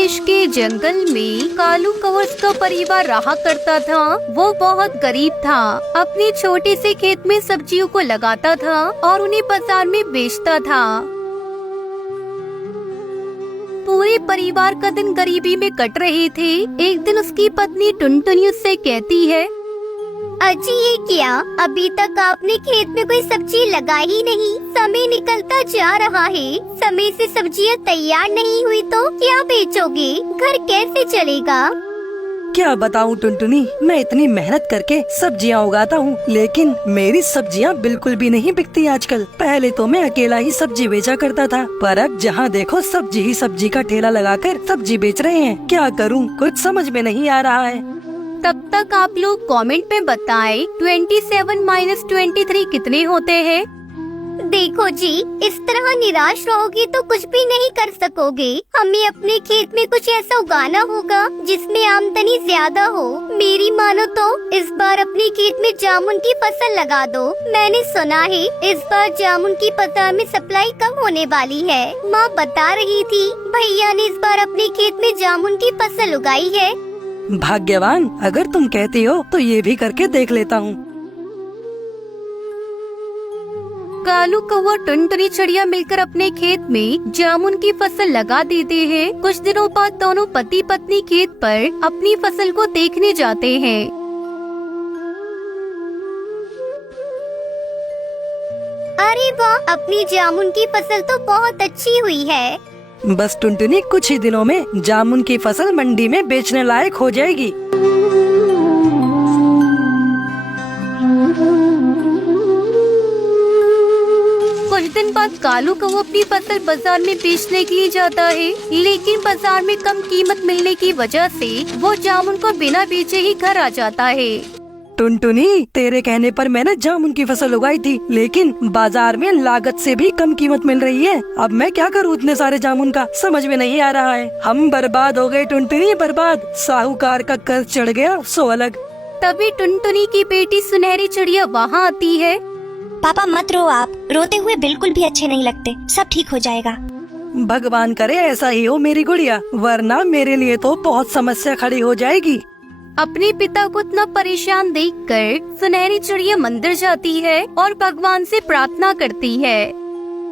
देश के जंगल में कालू कौआ का परिवार रहा करता था। वो बहुत गरीब था। अपने छोटे से खेत में सब्जियों को लगाता था और उन्हें बाजार में बेचता था। पूरे परिवार का दिन गरीबी में कट रहे थे। एक दिन उसकी पत्नी टुनटुनी उससे कहती है, अजी ये क्या, अभी तक आपने खेत में कोई सब्जी लगाई ही नहीं। समय निकलता जा रहा है, समय से सब्जियां तैयार नहीं हुई तो क्या बेचोगे? घर कैसे चलेगा? क्या बताऊं टुनटुनी, मैं इतनी मेहनत करके सब्जियां उगाता हूँ, लेकिन मेरी सब्जियां बिल्कुल भी नहीं बिकती आजकल। पहले तो मैं अकेला ही सब्जी बेचा करता था, पर अब जहाँ देखो सब्जी ही सब्जी का ठेला लगाकर सब्जी बेच रहे हैं। क्या करूँ, कुछ समझ में नहीं आ रहा है। तब तक आप लोग कमेंट में बताएं 27 - 23 कितने होते हैं। देखो जी, इस तरह निराश रहोगे तो कुछ भी नहीं कर सकोगे। हमें अपने खेत में कुछ ऐसा उगाना होगा जिसमें आमदनी ज्यादा हो। मेरी मानो तो इस बार अपने खेत में जामुन की फसल लगा दो। मैंने सुना है इस बार जामुन की बाजार में सप्लाई कम होने वाली है। माँ बता रही थी भैया ने इस बार अपने खेत में जामुन की फसल उगाई है। भाग्यवान, अगर तुम कहती हो तो ये भी करके देख लेता हूँ। कालू कौवा टुनटुनी चिड़िया मिलकर अपने खेत में जामुन की फसल लगा देते हैं। कुछ दिनों बाद दोनों पति पत्नी खेत पर अपनी फसल को देखने जाते हैं। अरे वाह, अपनी जामुन की फसल तो बहुत अच्छी हुई है। बस टुनटुनी, कुछ ही दिनों में जामुन की फसल मंडी में बेचने लायक हो जाएगी। कुछ दिन बाद कालू कौवा अपनी फसल बाजार में बेचने के लिए जाता है, लेकिन बाजार में कम कीमत मिलने की वजह से वो जामुन को बिना बेचे ही घर आ जाता है। टुनटुनी, तेरे कहने पर मैंने जामुन की फसल उगाई थी, लेकिन बाजार में लागत से भी कम कीमत मिल रही है। अब मैं क्या करूँ इतने सारे जामुन का, समझ में नहीं आ रहा है। हम बर्बाद हो गए टुनटुनी, बर्बाद। साहूकार का कर्ज चढ़ गया सो अलग। तभी टुनटुनी की बेटी सुनहरी चिड़िया वहाँ आती है। पापा मत रो, आप रोते हुए बिल्कुल भी अच्छे नहीं लगते। सब ठीक हो जाएगा। भगवान करे ऐसा ही हो मेरी गुड़िया, वरना मेरे लिए तो बहुत समस्या खड़ी हो जाएगी। अपने पिता को इतना परेशान देखकर सुनहरी चिड़िया मंदिर जाती है और भगवान से प्रार्थना करती है।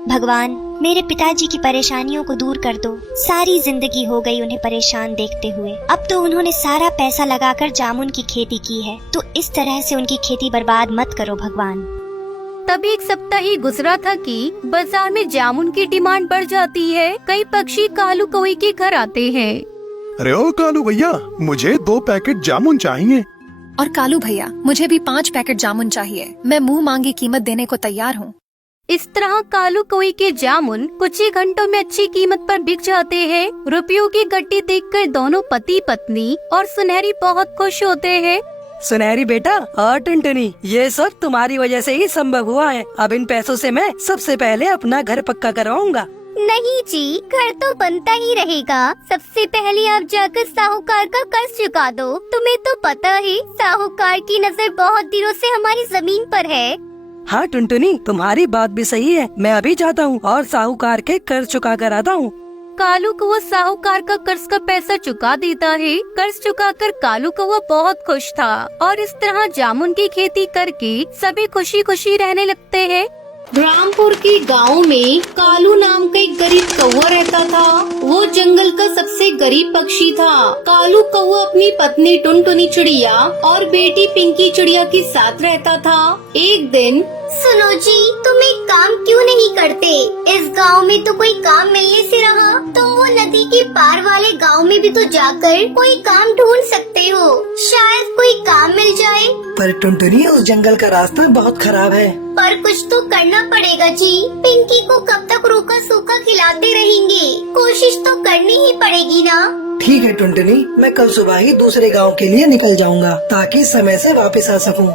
भगवान, मेरे पिताजी की परेशानियों को दूर कर दो। सारी जिंदगी हो गई उन्हें परेशान देखते हुए। अब तो उन्होंने सारा पैसा लगाकर जामुन की खेती की है, तो इस तरह से उनकी खेती बर्बाद मत करो भगवान। तभी एक सप्ताह ही गुजरा था कि बाजार में जामुन की डिमांड बढ़ जाती है। कई पक्षी कालू कौवे के घर आते हैं। अरे ओ कालू भैया, मुझे 2 पैकेट जामुन चाहिए। और कालू भैया, मुझे भी 5 पैकेट जामुन चाहिए। मैं मुंह मांगी कीमत देने को तैयार हूँ। इस तरह कालू कौवे के जामुन कुछ ही घंटों में अच्छी कीमत पर बिक जाते हैं। रुपयों की गड्डी देखकर दोनों पति पत्नी और सुनहरी बहुत खुश होते हैं। सुनहरी बेटा और टुनटुनी, ये सब तुम्हारी वजह से ही संभव हुआ है। अब इन पैसों से मैं सबसे पहले अपना घर पक्का करवाऊंगा। नहीं जी, घर तो बनता ही रहेगा। सबसे पहले आप जाकर साहूकार का कर्ज चुका दो। तुम्हें तो पता है साहूकार की नजर बहुत दिनों से हमारी जमीन पर है। हाँ टुनटुनी, तुम्हारी बात भी सही है। मैं अभी जाता हूँ और साहूकार के कर्ज चुका कर आता हूँ। कालू कौवा साहूकार का कर्ज का पैसा चुका देता है। कर्ज चुकाकर कालू कौवा बहुत खुश था और इस तरह जामुन की खेती करके सभी खुशी खुशी रहने लगते हैं। रामपुर के गांव में कालू नाम का एक गरीब कौवा रहता था। वो जंगल का सबसे गरीब पक्षी था। कालू कौवा अपनी पत्नी टुनटुनी चिड़िया और बेटी पिंकी चिड़िया के साथ रहता था। एक दिन, सुनो जी, तुम एक काम क्यों नहीं करते? इस गांव में तो कोई काम मिलने से रहा। तुम वो नदी के पार वाले गांव में भी तो जाकर कोई काम ढूंढ सकते हो। शायद कोई काम मिल जाए। पर टुनटुनी, उस जंगल का रास्ता बहुत खराब है। पर कुछ तो करना पड़ेगा जी। पिंकी को कब तक रूखा सूखा खिलाते रहेंगे? कोशिश तो करनी ही पड़ेगी ना। ठीक है टुनटुनी, मैं कल सुबह ही दूसरे गांव के लिए निकल जाऊंगा ताकि समय से वापस आ सकूं।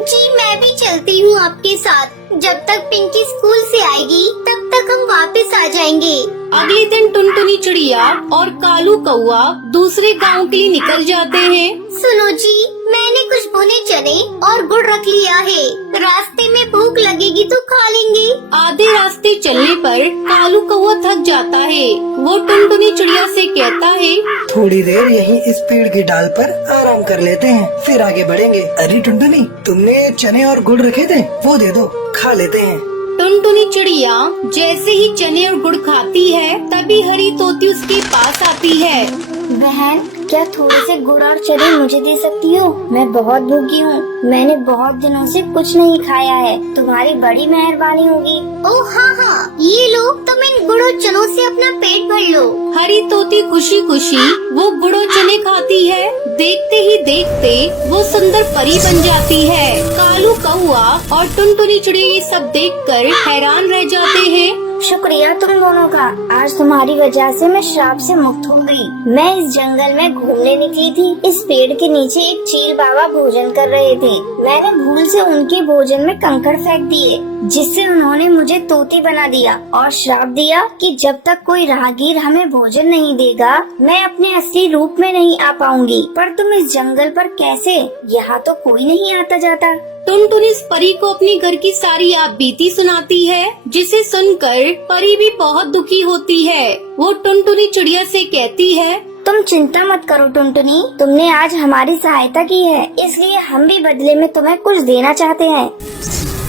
जी मैं भी चलती हूँ आपके साथ। जब तक पिंकी स्कूल से आएगी तब तक हम वापस आ जाएंगे। अगले दिन टुनटुनी चिड़िया और कालू कौआ दूसरे गांव के लिए निकल जाते हैं। सुनो जी, मैंने कुछ भुने चने और गुड़ रख लिया है। रास्ते में भूख लगेगी तो खा लेंगे। आधे रास्ते चलने पर कालू कौआ थक जाता है। वो टुनटुनी चिड़िया से कहता है, थोड़ी देर यहीं इस पेड़ की डाल पर आराम कर लेते हैं, फिर आगे बढ़ेंगे। अरे टुनटुनी, तुमने चने और गुड़ रखे थे, वो दे दो, खा लेते हैं। टुनटुनी चिड़िया जैसे ही चने और गुड़ खाती है तभी हरी तोती उसके पास आती है। बहन, क्या थोड़े से गुड़ और चने मुझे दे सकती हो? मैं बहुत भूखी हूँ। मैंने बहुत दिनों से कुछ नहीं खाया है। तुम्हारी बड़ी मेहरबानी होगी। ओह हाँ हाँ, ये लो, तुम इन गुड़ और चनों से अपना पेट भर लो। हरी तोती खुशी खुशी वो गुड़ और चने खाती है। देखते ही देखते वो सुंदर परी बन जाती है। कालू कौआ और टुनटुनी चिड़िया ये सब देखकर हैरान रह जाते हैं। शुक्रिया तुम दोनों का। आज तुम्हारी वजह से मैं श्राप से मुक्त हो गई। मैं इस जंगल में घूमने निकली थी। इस पेड़ के नीचे एक चील बाबा भोजन कर रहे थे। मैंने भूल से उनके भोजन में कंकड़ फेंक दिए, जिससे उन्होंने मुझे तोती बना दिया और श्राप दिया कि जब तक कोई राहगीर हमें भोजन नहीं देगा, मैं अपने असली रूप में नहीं आ पाऊंगी। पर तुम इस जंगल पर कैसे? यहाँ तो कोई नहीं आता जाता। टुनटुनी इस परी को अपने घर की सारी याद बीती सुनाती है, जिसे सुनकर परी भी बहुत दुखी होती है। वो टुनटुनी चिड़िया से कहती है, तुम चिंता मत करो टुनटुनी, तुमने आज हमारी सहायता की है, इसलिए हम भी बदले में तुम्हें कुछ देना चाहते हैं।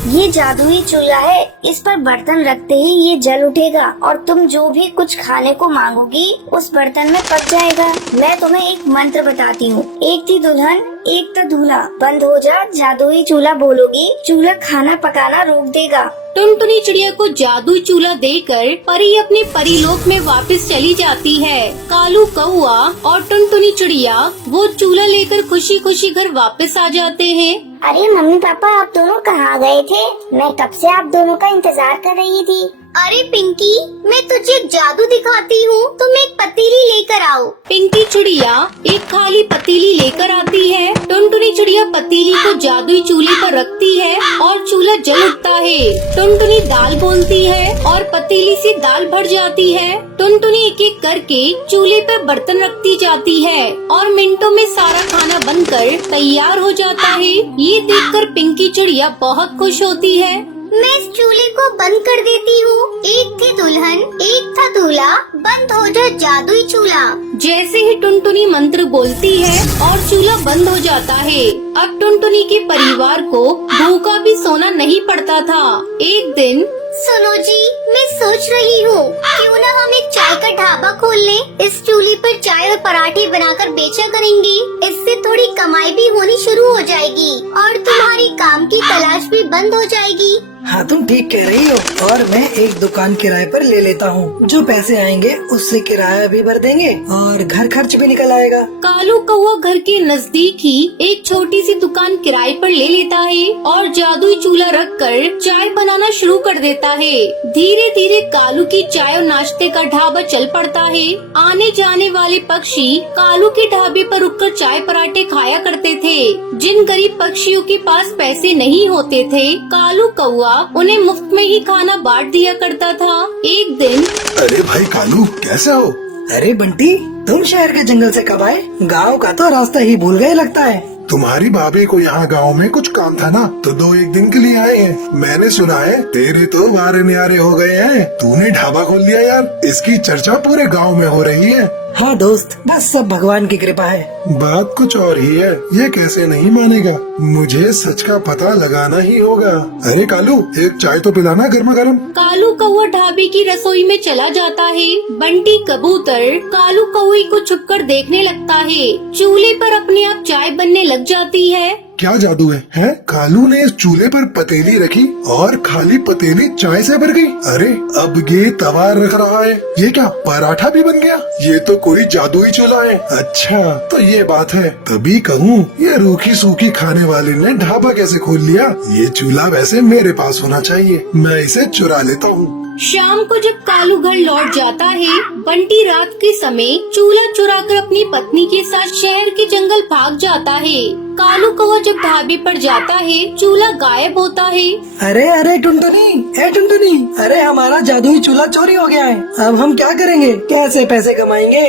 ये जादुई चूल्हा है, इस पर बर्तन रखते ही ये जल उठेगा और तुम जो भी कुछ खाने को मांगोगी उस बर्तन में पक जाएगा। मैं तुम्हें एक मंत्र बताती हूँ। एक थी दुल्हन, एक था दूल्हा, बंद हो जा, जादुई चूल्हा बोलोगी, चूल्हा खाना पकाना रोक देगा। टुनटुनी चिड़िया को जादुई चूल्हा देकर परी अपने परीलोक में वापस चली जाती है। कालू कौआ और टुनटुनी चिड़िया वो चूल्हा लेकर खुशी खुशी घर वापस आ जाते हैं। अरे मम्मी पापा, आप दोनों कहाँ गए थे? मैं कब से आप दोनों का इंतजार कर रही थी। अरे पिंकी, मैं तुझे एक जादू दिखाती हूँ, तुम एक पतीली लेकर आओ। पिंकी चिड़िया एक खाली पतीली लेकर आती है। टुनटुनी चिड़िया पतीली को जादुई चूल्हे पर रखती है और चूल्हा जल उठता है। टुनटुनी दाल बोलती है और पतीली से दाल भर जाती है। टुनटुनी एक एक करके चूल्हे पर बर्तन रखती जाती है और मिनटों में सारा खाना बनकर तैयार हो जाता है। ये देखकर पिंकी चिड़िया बहुत खुश होती है। मैं इस चूल्हे को बंद कर देती हूँ। एक थी दुल्हन, एक था दूल्हा, बंद हो जा जादुई चूल्हा। जैसे ही टुनटुनी मंत्र बोलती है और चूल्हा बंद हो जाता है। अब टुनटुनी के परिवार को भूखा भी सोना नहीं पड़ता था। एक दिन, सुनो जी, मैं सोच रही हूँ क्यों न हम एक चाय का ढाबा खोल लें। इस चूल्हे पर चाय और पराठे बनाकर बेचा करेंगे। इससे थोड़ी कमाई भी होनी शुरू हो जाएगी और तुम्हारी काम की तलाश भी बंद हो जाएगी। हाँ, तुम ठीक कह रही हो। और मैं एक दुकान किराए पर ले लेता हूँ। जो पैसे आएंगे उससे किराया भी भर देंगे और घर खर्च भी निकल आएगा। कालू कौआ घर के नजदीक ही एक छोटी सी दुकान किराए पर ले लेता है और जादुई चूल्हा रखकर चाय बनाना शुरू कर देता है। धीरे धीरे कालू की चाय और नाश्ते का ढाबा चल पड़ता है। आने जाने वाले पक्षी कालू के ढाबे पर रुककर चाय पराठे खाया करते थे। जिन गरीब पक्षियों के पास पैसे नहीं होते थे, कालू कौआ उन्हें मुफ्त में ही खाना बांट दिया करता था। एक दिन, अरे भाई कालू, कैसे हो? अरे बंटी, तुम शहर के जंगल से कब आए? गाँव का तो रास्ता ही भूल गए लगता है। तुम्हारी भाभी को यहाँ गांव में कुछ काम था ना, तो 2-1 दिन के लिए आए हैं। मैंने सुना है तेरे तो वारे न्यारे हो गए हैं। तूने ढाबा खोल दिया यार, इसकी चर्चा पूरे गांव में हो रही है। हाँ दोस्त, बस सब भगवान की कृपा है। बात कुछ और ही है, ये कैसे नहीं मानेगा? मुझे सच का पता लगाना ही होगा। अरे कालू, एक चाय तो पिलाना गर्मा गर्म। कालू कौआ ढाबे की रसोई में चला जाता है। बंटी कबूतर कालू कौए को छुपकर देखने लगता है। चूल्हे पर अपने आप चाय बनने लग जाती है। क्या जादू है, हैं? कालू ने इस चूल्हे पर पतीली रखी और खाली पतीली चाय से भर गई। अरे अब ये तवा रख रहा है, ये क्या पराठा भी बन गया? ये तो कोई जादुई चूल्हा है। अच्छा, तो ये बात है। तभी कहूँ ये रूखी सूखी खाने वाले ने ढाबा कैसे खोल लिया? ये चूल्हा वैसे मेरे पास होना चाहिए, मैं इसे चुरा लेता हूँ। शाम को जब कालू घर लौट जाता है, बंटी रात के समय चूल्हा चुराकर अपनी पत्नी के साथ शहर के जंगल भाग जाता है। कालू कौवा जब ढाबे पर जाता है चूल्हा गायब होता है। अरे अरे टुनटुनी, ए टुनटुनी, अरे हमारा जादुई चूल्हा चोरी हो गया है। अब हम क्या करेंगे, कैसे पैसे कमाएंगे?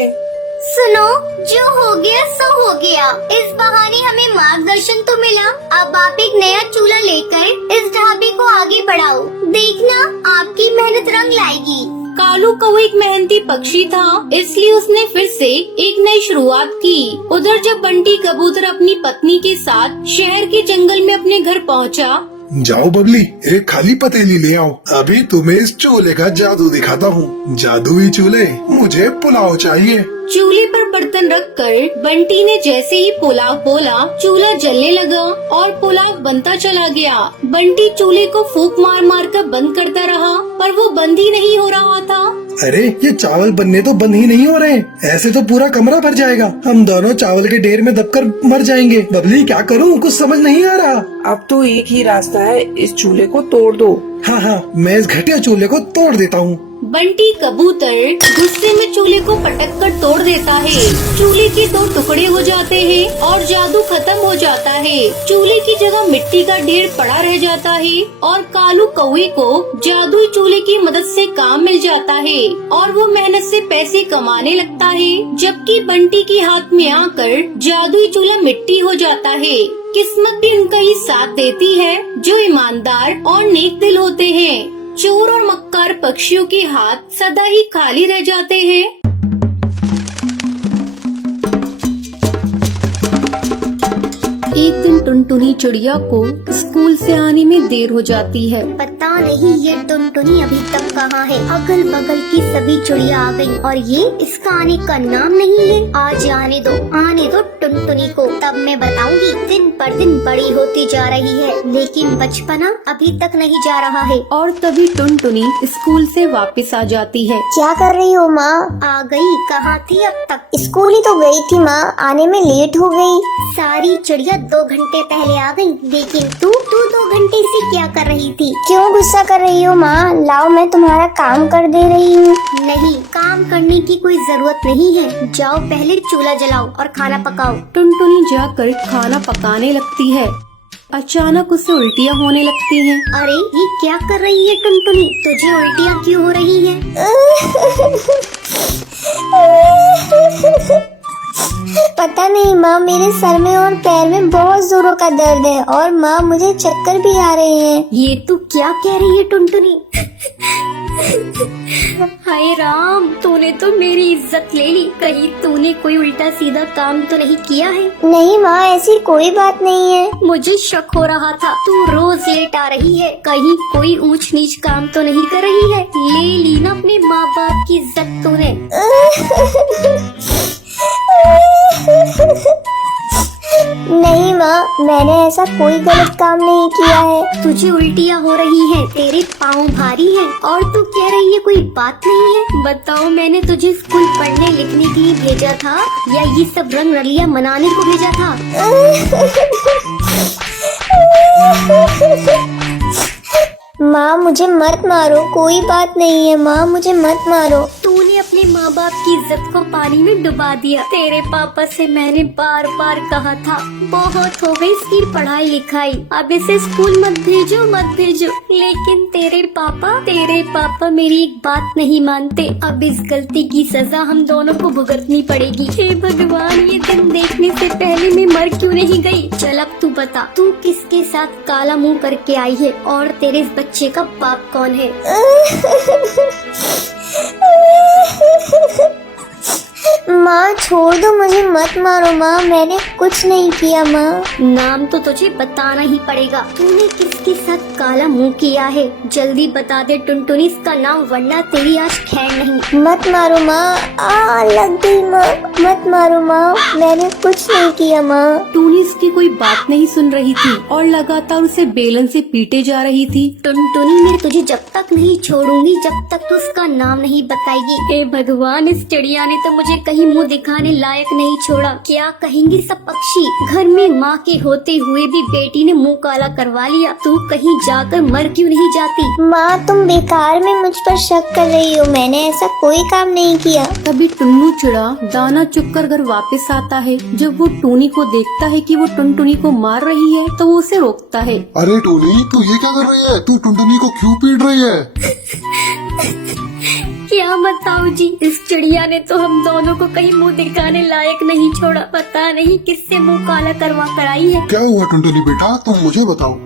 सुनो, जो हो गया सो हो गया। इस बहाने हमें मार्गदर्शन तो मिला। अब आप एक नया चूल्हा लेकर इस ढाबे को आगे बढ़ाओ। देखना आपकी मेहनत रंग लाएगी। कालू कौवा एक मेहनती पक्षी था, इसलिए उसने फिर से एक नई शुरुआत की। उधर जब बंटी कबूतर अपनी पत्नी के साथ शहर के जंगल में अपने घर पहुंचा। जाओ बबली, एक खाली पतीली ले आओ। अभी तुम्हें इस चूल्हे का जादू दिखाता हूँ। जादुई चूल्हे, मुझे पुलाव चाहिए। चूल्हे पर बर्तन रखकर बंटी ने जैसे ही पुलाव बोला, चूल्हा जलने लगा और पुलाव बनता चला गया। बंटी चूल्हे को फूंक मार मार कर बंद करता रहा, पर वो बंद ही नहीं हो रहा था। अरे ये चावल बनने तो बंद ही नहीं हो रहे। ऐसे तो पूरा कमरा भर जाएगा। हम दोनों चावल के ढेर में दबकर मर जाएंगे। बबली क्या करूँ, कुछ समझ नहीं आ रहा। अब तो एक ही रास्ता है, इस चूल्हे को तोड़ दो। हाँ हाँ, मैं इस घटिया चूल्हे को तोड़ देता हूँ। बंटी कबूतर गुस्से में चूल्हे को पटक कर तोड़ देता है। चूल्हे के 2 टुकड़े हो जाते हैं और जादू खत्म हो जाता है। चूल्हे की जगह मिट्टी का ढेर पड़ा रह जाता है और कालू कौवे को जादुई चूल्हे की मदद से काम मिल जाता है और वो मेहनत से पैसे कमाने लगता है, जबकि बंटी के हाथ में आकर जादुई चूल्हा मिट्टी हो जाता है। किस्मत भी उनका ही साथ देती है, जो ईमानदार और नेक दिल होते हैं। चोर और मक्कार पक्षियों के हाथ सदा ही खाली रह जाते हैं। एक दिन टुनटुनी चिड़िया को स्कूल से आने में देर हो जाती है। पता नहीं ये टुनटुनी अभी तक कहाँ है। अगल बगल की सभी चिड़िया आ गई और ये इसका आने का नाम नहीं है। आज आने दो टुनटुनी को, तब मैं बताऊंगी। दिन पर दिन बड़ी होती जा रही है, लेकिन बचपना अभी तक नहीं जा रहा है। और तभी टुनटुनी स्कूल से वापस आ जाती है। क्या कर रही हो माँ? आ गई, कहाँ थी अब तक? स्कूल ही तो गई थी माँ, आने में लेट हो गई। सारी चिड़िया 2 घंटे पहले आ गई, लेकिन तू 2 घंटे से क्या कर रही थी? क्यों गुस्सा कर रही हो माँ? लाओ मैं तुम्हारा काम कर दे रही हूँ। नहीं, काम करने की कोई जरूरत नहीं है। जाओ पहले चूल्हा जलाओ और खाना पकाओ। टुनटुनी जाकर खाना पकाने लगती है। अचानक उसे उल्टियाँ होने लगती हैं। अरे ये क्या कर रही है टुनटुनी? तुझे उल्टियाँ क्यों हो रही है? पता नहीं माँ, मेरे सर में और पैर में बहुत जोरों का दर्द है और माँ मुझे चक्कर भी आ रहे हैं। ये तू क्या कह रही है टुनटुनी? हाय राम, तूने तो मेरी इज्जत ले ली। कहीं तूने कोई उल्टा सीधा काम तो नहीं किया है? नहीं माँ, ऐसी कोई बात नहीं है। मुझे शक हो रहा था, तू रोज लेट आ रही है। कहीं कोई ऊंच नीच काम तो नहीं कर रही है? ले ली ना अपने माँ बाप की इज्जत तूने। नहीं माँ, मैंने ऐसा कोई गलत काम नहीं किया है। तुझे उल्टियाँ हो रही हैं, तेरे पाँव भारी हैं और तू कह रही है कोई बात नहीं है। बताओ, मैंने तुझे स्कूल पढ़ने लिखने के लिए भेजा था या ये सब रंग रलियाँ मनाने को भेजा था? माँ मुझे मत मारो, कोई बात नहीं है माँ, मुझे मत मारो। तूने अपने माँ बाप की इज्जत को पानी में डुबा दिया। तेरे पापा से मैंने बार बार कहा था, बहुत हो गई इसकी पढ़ाई लिखाई, अब इसे स्कूल मत भेजो मत भेजो। लेकिन तेरे पापा मेरी एक बात नहीं मानते। अब इस गलती की सजा हम दोनों को भुगतनी पड़ेगी। हे भगवान, ये दिन देखने से पहले मैं मर क्यों नहीं गई? चल अब तू बता, तू किसके साथ काला मुंह करके आई है और तेरे इस बच्चे का बाप कौन है? माँ छोड़ दो, मुझे मत मारो माँ, मैंने कुछ नहीं किया माँ। नाम तो तुझे बताना ही पड़ेगा। तूने किसके साथ काला मुंह किया है? जल्दी बता दे टुनटुनी इसका नाम, वरना तेरी आज खैर नहीं। मत मारो माँ, लग गई माँ, मत मारो माँ, मैंने कुछ नहीं किया माँ। टूनी इसकी कोई बात नहीं सुन रही थी और लगातार उसे बेलन से पीटे जा रही थी। टुनटुनी, मैं तुझे जब तक नहीं छोड़ूंगी जब तक तू उसका नाम नहीं बताएगी। हे भगवान, इस चिड़िया ने तो मुझे कहीं मुँह मुंह दिखाने लायक नहीं छोड़ा। क्या कहेंगे सब पक्षी? घर में माँ के होते हुए भी बेटी ने मुंह काला करवा लिया। तू कहीं जाकर मर क्यों नहीं जाती? माँ तुम बेकार में मुझ पर शक कर रही हो, मैंने ऐसा कोई काम नहीं किया। तभी टुन्नू चिड़ा दाना चुगकर घर वापस आता है। जब वो टूनी को देखता है कि वो टुनटुनी को मार रही है तो वो उसे रोकता है। अरे टूनी, तू ये क्या कर रही है? तू टुनटुनी को क्यों पीट रही है? क्या बताऊं जी, इस चिड़िया ने तो हम दोनों को कहीं मुंह दिखाने लायक नहीं छोड़ा। पता नहीं किससे मुंह काला करवा कर आई है। क्या हुआ टुनटुनी बेटा, तुम मुझे बताओ।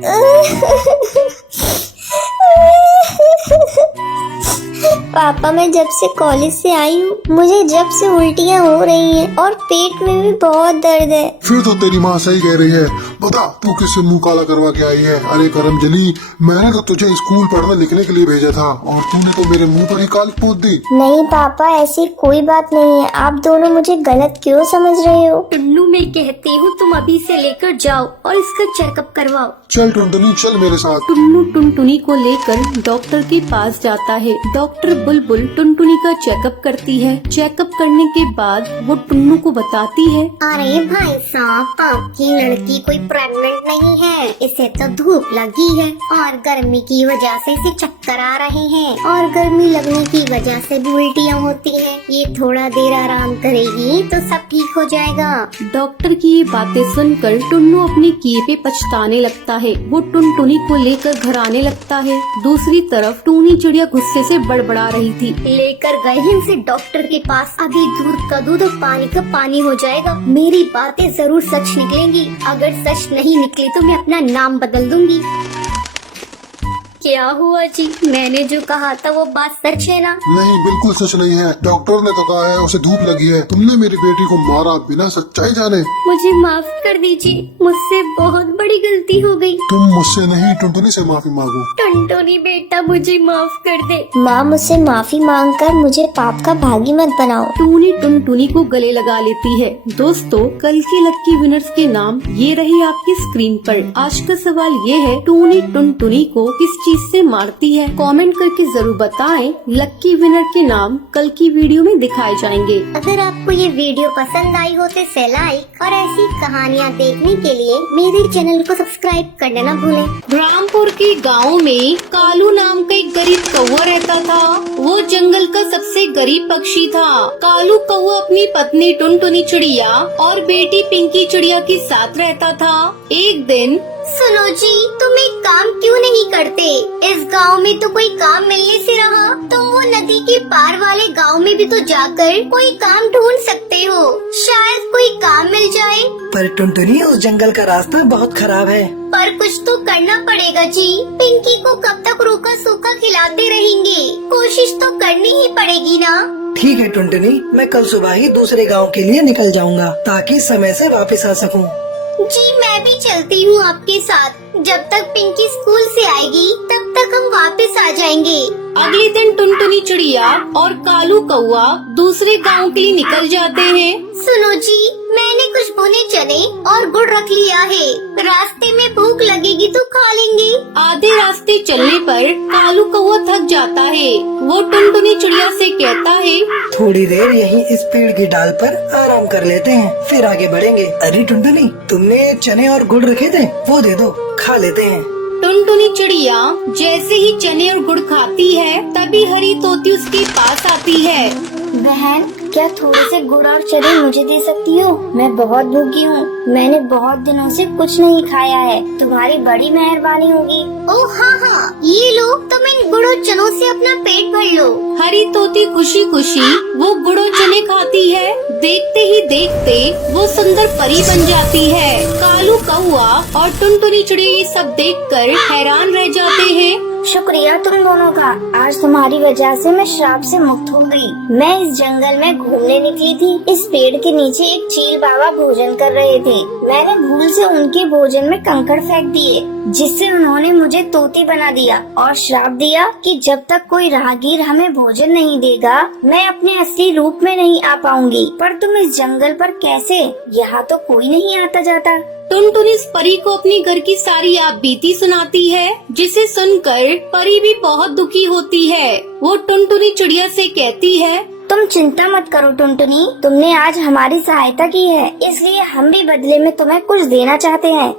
पापा मैं जब से कॉलेज से आई हूँ, मुझे जब से उल्टियाँ हो रही हैं और पेट में भी बहुत दर्द है। फिर तो तेरी माँ सही कह रही है। बता तू किससे मुंह काला करवा के आई है? अरे करमजली, मैंने तो तुझे स्कूल पढ़ने लिखने के लिए भेजा था और तूने तो मेरे मुंह पर ही काल पोत दी। नहीं पापा, ऐसी कोई बात नहीं है, आप दोनों मुझे गलत क्यों समझ रहे हो? टुन्नू मैं कहती हूँ तुम अभी से लेकर जाओ और इसका चेकअप करवाओ। चल टुनटुनी, चल मेरे साथ। टुन्नू टुनटुनी को लेकर डॉक्टर के पास जाता है। डॉक्टर बुलबुल टुनटुनी का चेकअप करती है। चेकअप करने के बाद वो टुन्नू को बताती है, अरे भाई साहब, आपकी लड़की कोई प्रेग्नेंट नहीं है, इसे तो धूप लगी है और गर्मी की वजह से इसे चक्कर आ रहे हैं और गर्मी लगने की वजह से भी उल्टियाँ होती हैं। ये थोड़ा देर आराम करेगी तो सब ठीक हो जाएगा। डॉक्टर की ये बातें सुनकर टुन्नू अपने किए पे पछताने लगता है। वो टुनटुनी को लेकर घर आने लगता है। दूसरी तरफ टूनी चिड़िया गुस्से से बड़बड़ा रही थी। लेकर गए हैं इसे डॉक्टर के पास, अभी दूध का दूध और पानी का पानी हो जाएगा। मेरी बातें जरूर सच निकलेंगी, अगर सच नहीं निकले तो मैं अपना नाम बदल दूंगी। क्या हुआ जी, मैंने जो कहा था वो बात सच है ना? नहीं, बिल्कुल सच नहीं है। डॉक्टर ने तो कहा है उसे धूप लगी है। तुमने मेरी बेटी को मारा बिना सच्चाई जाने। मुझे माफ कर दीजिए, मुझसे बहुत बड़ी गलती हो गई। तुम मुझसे नहीं, टुनटुनी से माफी मांगो। टुनटुनी बेटा मुझे माफ कर दे। माँ मुझसे माफी मांगकर मुझे पाप का भागी मत बनाओ। टूनी टुनटुनी को गले लगा लेती है। दोस्तों, कल के लक्की विनर्स के नाम ये रहे आपकी स्क्रीन पर। आज का सवाल ये है, टूनी टुनटुनी को किस चीज से मारती है? कमेंट करके जरूर बताएं। लक्की विनर के नाम कल की वीडियो में दिखाए जाएंगे। अगर आपको ये वीडियो पसंद आई हो तो इसे लाइक और ऐसी कहानियाँ देखने के लिए मेरे चैनल को सब्सक्राइब करना न भूलें। रामपुर के गांव में कालू नाम का एक गरीब कौवा रहता था। वो जंगल का सबसे गरीब पक्षी था। कालू कौवा अपनी पत्नी टुनटुनी चिड़िया और बेटी पिंकी चिड़िया के साथ रहता था। एक दिन, सुनो जी, तुम एक काम क्यों नहीं करते? इस गांव में तो कोई काम मिलने से रहा, तुम वो नदी के पार वाले गांव में भी तो जाकर कोई काम ढूंढ सकते हो, शायद कोई काम मिल जाए। पर टुनटुनी, उस जंगल का रास्ता बहुत खराब है। पर कुछ तो करना पड़ेगा जी। पिंकी को कब तक रूखा सूखा खिलाते रहेंगे? कोशिश तो करनी ही पड़ेगी ना। ठीक है टुनटुनी, मैं कल सुबह ही दूसरे गांव के लिए निकल जाऊंगा ताकि समय से वापस आ सकूं। जी मैं भी चलती हूँ आपके साथ। जब तक पिंकी स्कूल से आएगी तब तक हम वापस आ जाएंगे। अगले दिन टुनटुनी चिड़िया और कालू कौवा दूसरे गांव के लिए निकल जाते हैं। सुनो जी, मैंने कुछ भुने चने और गुड़ रख लिया है, रास्ते में भूख लगेगी तो खा लेंगे। आधे रास्ते चलने पर कालू कौवा थक जाता है। वो टुनटुनी चिड़िया से कहता है, थोड़ी देर यहीं इस पेड़ की डाल पर आराम कर लेते हैं, फिर आगे बढ़ेंगे। अरे टुनटुनी, तुमने चने और गुड़ रखे थे, वो दे दो, खा लेते हैं। टुनटुनी चिड़िया जैसे ही चने और गुड़ खाती है तभी हरी तोती उसके पास आती है। बहन, क्या थोड़े से गुड़ और चने मुझे दे सकती हो? मैं बहुत भूखी हूँ, मैंने बहुत दिनों से कुछ नहीं खाया है, तुम्हारी बड़ी मेहरबानी होगी। ओह हाँ, ये लो, तुम इन गुड़ और चनों से अपना पेट भर लो। हरी तोती खुशी खुशी वो गुड़ और चने खाती है। देखते ही देखते वो सुंदर परी बन जाती है। कालू कौवा और टुनटुनी चिड़िया ये सब देखकर हैरान रह जाते हैं। शुक्रिया तुम दोनों का, आज तुम्हारी वजह से मैं श्राप से मुक्त हो गई। मैं इस जंगल में घूमने निकली थी, इस पेड़ के नीचे एक चील बाबा भोजन कर रहे थे। मैंने भूल से उनके भोजन में कंकड़ फेंक दिए, जिससे उन्होंने मुझे तोती बना दिया और श्राप दिया कि जब तक कोई राहगीर हमें भोजन नहीं देगा, मैं अपने असली रूप में नहीं आ पाऊंगी। पर तुम इस जंगल पर कैसे? यहाँ तो कोई नहीं आता जाता। टुनटुनी इस परी को अपनी घर की सारी आप बीती सुनाती है, जिसे सुनकर परी भी बहुत दुखी होती है। वो टुनटुनी चिड़िया से कहती है, तुम चिंता मत करो टुनटुनी, तुमने आज हमारी सहायता की है, इसलिए हम भी बदले में तुम्हें कुछ देना चाहते हैं।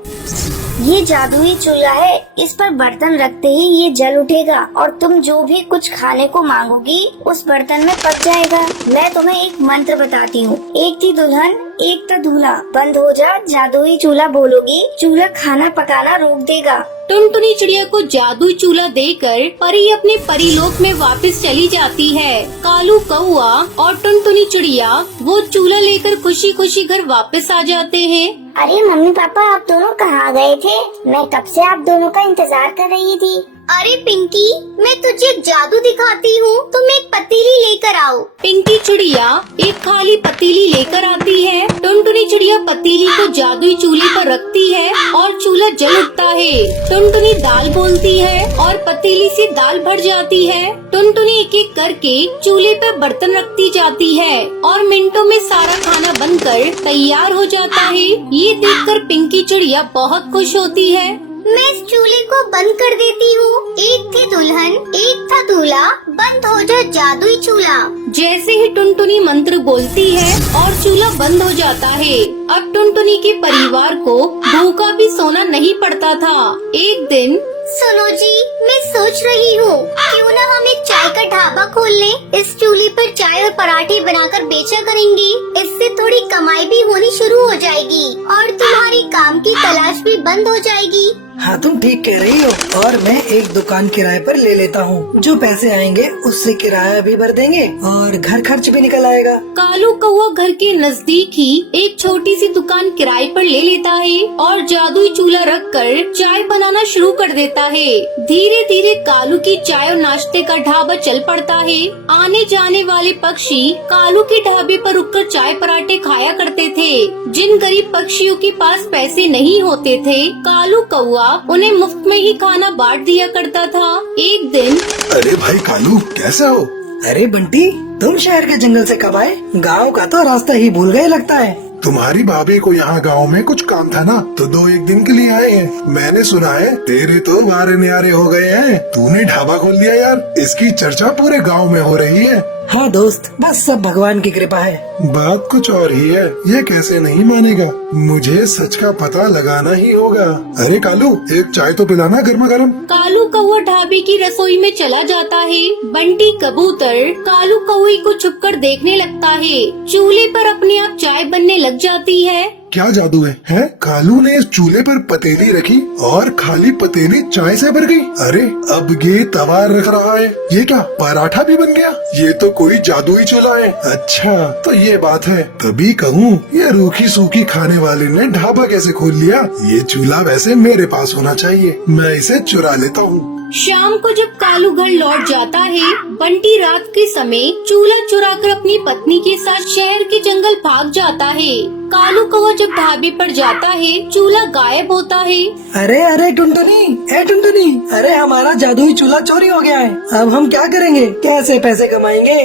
ये जादुई चूल्हा है, इस पर बर्तन रखते ही ये जल उठेगा और तुम जो भी कुछ खाने को मांगोगी उस बर्तन में पक जाएगा। मैं तुम्हें एक मंत्र बताती हूँ। एक थी दुल्हन, एक था दूल्हा, बंद हो जा जादुई चूल्हा बोलोगी, चूल्हा खाना पकाना रोक देगा। टुनटुनी चिड़िया को जादुई चूल्हा देकर परी अपने परीलोक में वापस चली जाती है। कालू कौआ और टुनटुनी चिड़िया वो चूल्हा लेकर खुशी खुशी घर वापस आ जाते हैं। अरे मम्मी पापा, आप दोनों कहाँ गए थे? मैं कब से आप दोनों का इंतजार कर रही थी। अरे पिंकी, मैं तुझे जादू दिखाती हूँ, तुम एक पतीली लेकर आओ। पिंकी चिड़िया एक खाली पतीली लेकर आती है। टुनटुनी चिड़िया पतीली को जादुई चूल्हे पर रखती है और चूल्हा जल उठता है। टुनटुनी दाल बोलती है और पतीली से दाल भर जाती है। टुनटुनी एक एक करके चूल्हे पर बर्तन रखती जाती है और मिनटों में सारा खाना बनकर तैयार हो जाता है। ये देखकर पिंकी चिड़िया बहुत खुश होती है। मैं इस चूल्हे को बंद कर देती हूँ। एक थी दुल्हन, एक था दूल्हा, बंद हो जा जादुई चूल्हा। जैसे ही टुनटुनी मंत्र बोलती है और चूल्हा बंद हो जाता है। अब टुनटुनी के परिवार को भूखा भी सोना नहीं पड़ता था। एक दिन सुनो जी, मैं सोच रही हूँ क्यों न हम एक चाय का ढाबा खोल लें। इस चूल्हे पर चाय और पराठे बनाकर बेचा करेंगे, इससे थोड़ी कमाई भी होनी शुरू हो जाएगी और तुम्हारी काम की तलाश भी बंद हो जाएगी। हाँ तुम ठीक कह रही हो, और मैं एक दुकान किराए पर ले लेता हूँ। जो पैसे आएंगे उससे किराया भी भर देंगे और घर खर्च भी निकल आएगा। कालू कौआ घर के नजदीक ही एक छोटी सी दुकान किराए पर ले लेता है और जादुई चूल्हा रखकर चाय बनाना शुरू कर देता है। धीरे धीरे कालू की चाय और नाश्ते का ढाबा चल पड़ता है। आने जाने वाले पक्षी कालू के ढाबे पर रुककर चाय पराठे खाया करते थे। जिन गरीब पक्षियों के पास पैसे नहीं होते थे, कालू कौआ उन्हें मुफ्त में ही खाना बांट दिया करता था। एक दिन अरे भाई कालू, कैसा हो? अरे बंटी, तुम शहर के जंगल से कब आए? गाँव का तो रास्ता ही भूल गए लगता है। तुम्हारी भाभी को यहाँ गांव में कुछ काम था ना, तो 2-1 दिन के लिए आए हैं। मैंने सुना है तेरे तो वारे न्यारे हो गए हैं, तूने ढाबा खोल दिया यार। इसकी चर्चा पूरे गांव में हो रही है। हाँ दोस्त, बस सब भगवान की कृपा है। बात कुछ और ही है, ये कैसे नहीं मानेगा? मुझे सच का पता लगाना ही होगा। अरे कालू, एक चाय तो पिलाना गर्मा गर्म। कालू कौआ ढाबे की रसोई में चला जाता है। बंटी कबूतर कालू कौए को छुपकर देखने लगता है। चूल्हे पर अपने आप चाय बनने लग जाती है। क्या जादू है, हैं? कालू ने इस चूल्हे पर पतीली रखी और खाली पतीली चाय से भर गई। अरे अब ये तवा रख रहा है, ये क्या पराठा भी बन गया? ये तो कोई जादुई चूल्हा है। अच्छा तो ये बात है, तभी कहूँ ये रूखी सूखी खाने वाले ने ढाबा कैसे खोल लिया। ये चूल्हा वैसे मेरे पास होना चाहिए, मैं इसे चुरा लेता हूँ। शाम को जब कालू घर लौट जाता है, बंटी रात के समय चूल्हा चुराकर अपनी पत्नी के साथ शहर के जंगल भाग जाता है। कालू कौआ जब ढाबे पर जाता है, चूल्हा गायब होता है। अरे अरे टुनटुनी, ए टुनटुनी, अरे हमारा जादुई चूल्हा चोरी हो गया है। अब हम क्या करेंगे? कैसे पैसे कमाएंगे?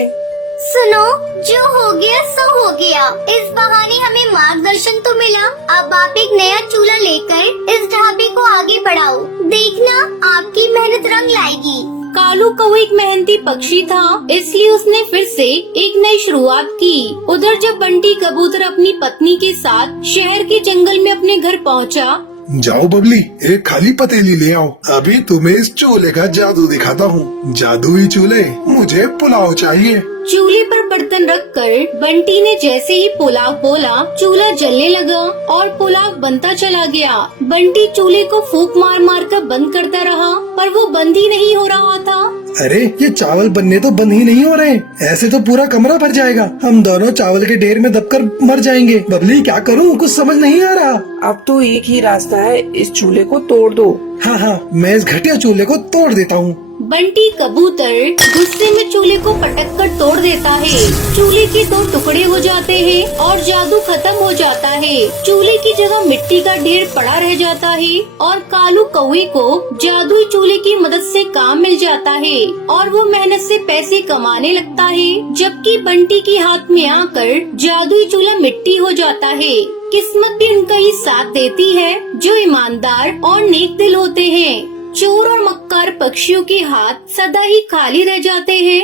सुनो, जो हो गया सो हो गया। इस बहाने हमें मार्गदर्शन तो मिला। अब आप एक नया चूल्हा लेकर इस ढाबे को आगे बढ़ाओ, देखना आपकी मेहनत रंग लाएगी। कालू कौआ एक मेहनती पक्षी था, इसलिए उसने फिर से एक नई शुरुआत की। उधर जब बंटी कबूतर अपनी पत्नी के साथ शहर के जंगल में अपने घर पहुंचा। जाओ बबली, एक खाली पतीली ले आओ, अभी तुम्हें इस चूल्हे का जादू दिखाता हूँ। जादुई चूल्हे, मुझे पुलाव चाहिए। चूल्हे पर बर्तन रखकर बंटी ने जैसे ही पुलाव बोला, चूल्हा जलने लगा और पुलाव बनता चला गया। बंटी चूल्हे को फूंक मार मार कर बंद करता रहा, पर वो बंद ही नहीं हो रहा था। अरे ये चावल बनने तो बंद ही नहीं हो रहे, ऐसे तो पूरा कमरा भर जाएगा। हम दोनों चावल के ढेर में दबकर मर जाएंगे। बबली क्या करूँ, कुछ समझ नहीं आ रहा। अब तो एक ही रास्ता है, इस चूल्हे को तोड़ दो। हाँ हाँ, मैं इस घटिया चूल्हे को तोड़ देता हूँ। बंटी कबूतर गुस्से में चूल्हे को पटक कर तोड़ देता है। चूल्हे के 2 टुकड़े हो जाते हैं और जादू खत्म हो जाता है। चूल्हे की जगह मिट्टी का ढेर पड़ा रह जाता है और कालू कौवे को जादुई चूल्हे की मदद से काम मिल जाता है और वो मेहनत से पैसे कमाने लगता है, जबकि बंटी के हाथ में आकर जादुई चूल्हा मिट्टी हो जाता है। किस्मत भी उनका ही साथ देती है, जो ईमानदार और नेक दिल होते हैं। चोर और मक्कार पक्षियों के हाथ सदा ही खाली रह जाते हैं।